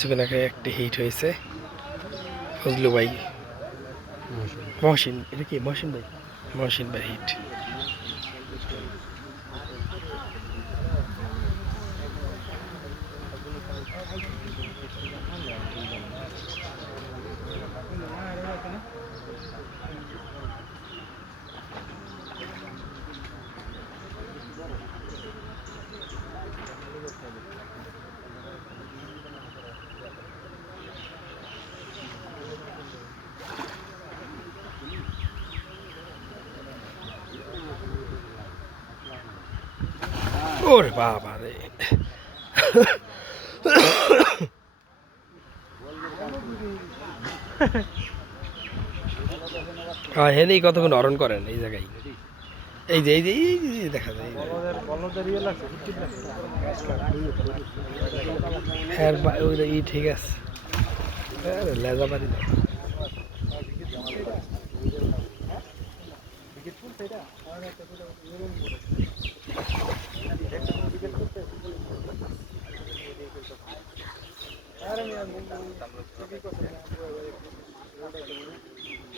কিছুক্ষণ আগে একটি হিট হয়েছে। ফজলু ভাই? মহসিন। এটা কি মহসিন ভাই? মহসিন ভাই হিট ওরে বাবা রে। হ্যাঁ হেনেই কতক্ষণ অরণ করেন এই জায়গায়? এই যে এই যে এই যে, দেখা যায়। হ্যাঁ ওই ঠিক আছে। লেজা বাড়ি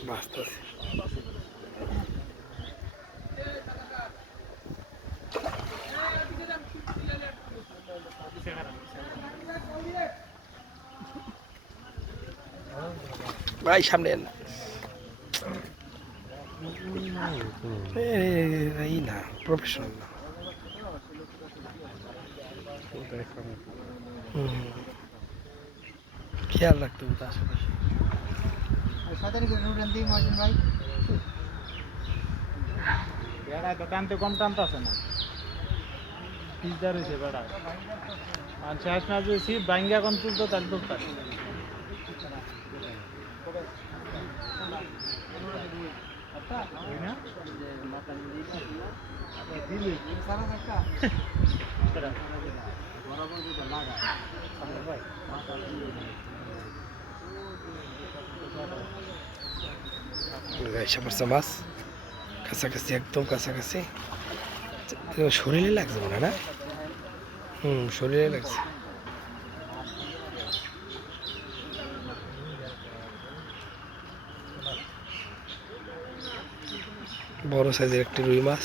বাঁচতেছে ভাই সামনে এন। এই না প্রফেশনাল না হুম। খেয়াল রাখতে হবে তো আশেপাশে সাঁতারি করে উঠান দিই মহাজন ভাই? বেড়া তো টানতে কম টানতেছে না। পিজা রয়েছে বেড়া। আর শেষ না যদি সিট ভাঙ্গা এখন তুলতো তাহলে তুলতে সারা থাকা এসে পড়ছে মাছ কাছাকাছি, একদম কাছাকাছি। শরীরে লাগছে মনে না? হুম, শরীরে লাগছে। বড় সাইজের একটি রুই মাছ।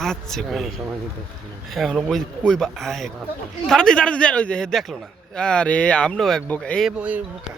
ভাবছে কই? এখন ওই কই বা আয়? তাড়াতাড়ি তাড়াতাড়ি দেখল না। আরে আমরাও এক বোকা এ বোকা।